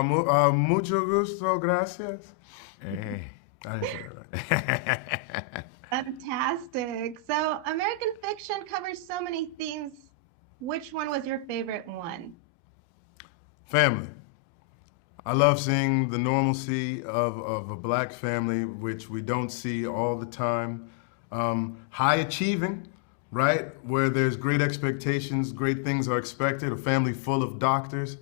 Mucho gusto, gracias. Eh. I didn't say that right. Fantastic. So, American fiction covers so many themes. Which one was your favorite one? Family. I love seeing the normalcy of a black family, which we don't see all the time. High achieving, right? Where there's great expectations, great things are expected. A family full of doctors,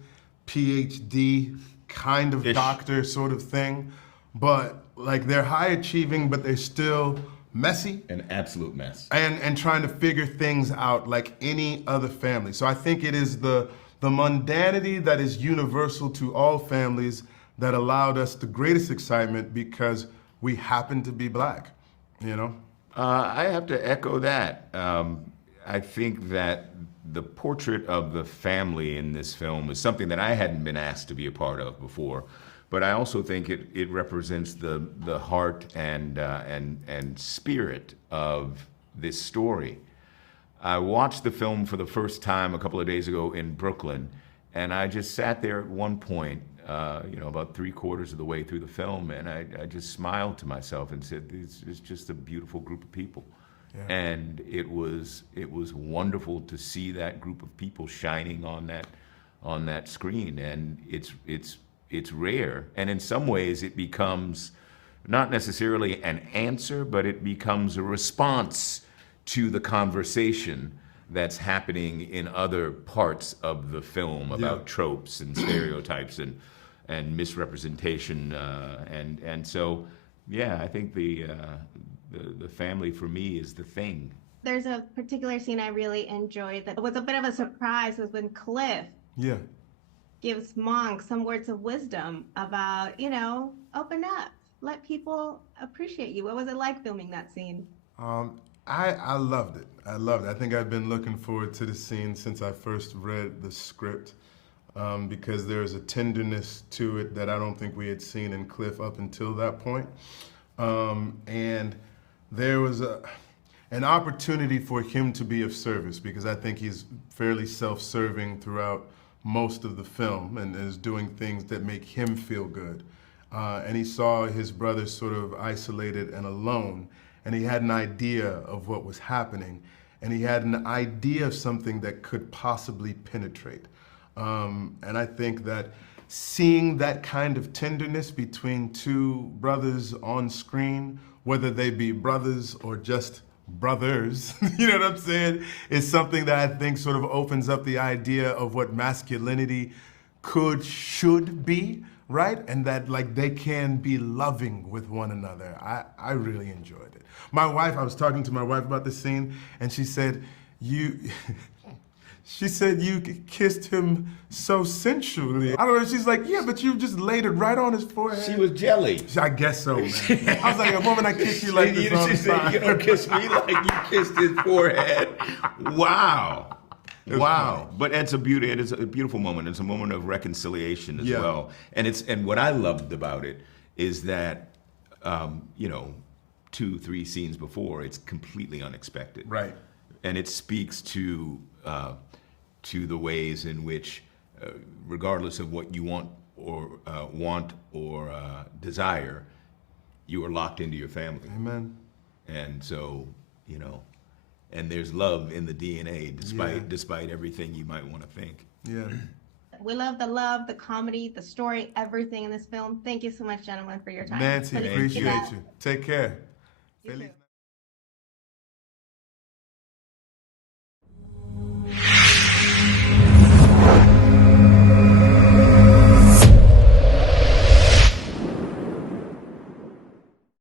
PhD kind of Ish. doctor sort of thing. But like they're high achieving, but they're still messy. An absolute mess. And trying to figure things out like any other family. So I think it is the mundanity that is universal to all families that allowed us the greatest excitement because we happen to be black, you know? I have to echo that. I think that the portrait of the family in this film is something that I hadn't been asked to be a part of before. But I also think it represents the heart and spirit of this story. I watched the film for the first time a couple of days ago in Brooklyn, and I just sat there at one point, about 3/4 of the way through the film, and I just smiled to myself and said, "This is just a beautiful group of people." Yeah. And it was wonderful to see that group of people shining on that screen, and it's rare, and in some ways it becomes not necessarily an answer, but it becomes a response to the conversation that's happening in other parts of the film about tropes and stereotypes and misrepresentation, and so I think the family for me is the thing. There's a particular scene I really enjoyed that was a bit of a surprise, was when Cliff gives Monk some words of wisdom about, open up, let people appreciate you. What was it like filming that scene? I loved it. I loved it. I think I've been looking forward to the scene since I first read the script because there's a tenderness to it that I don't think we had seen in Cliff up until that point. And there was an opportunity for him to be of service because I think he's fairly self-serving throughout most of the film and is doing things that make him feel good. And he saw his brother sort of isolated and alone, and he had an idea of what was happening, and he had an idea of something that could possibly penetrate. And I think that seeing that kind of tenderness between two brothers on screen, whether they be brothers or just brothers, you know what I'm saying, is something that I think sort of opens up the idea of what masculinity should be, right? And that like they can be loving with one another. I really enjoyed it. I was talking to my wife about this scene, and she said, she said you kissed him so sensually. I don't know, she's like, yeah, but you just laid it right on his forehead. She was jelly. I guess so, man. I was like, a woman I kiss you like this on the She said, side. you don't kiss me like you kissed his forehead. Wow. Wow. But it's a beautiful moment. It's a moment of reconciliation as well. And what I loved about it is that, 2-3 scenes before, it's completely unexpected. Right. And it speaks to the ways in which, regardless of what you want or desire, you are locked into your family. Amen. And so, and there's love in the DNA, despite everything you might want to think. Yeah. We love, the comedy, the story, everything in this film. Thank you so much, gentlemen, for your time. Nancy, appreciate you. Take care. You too.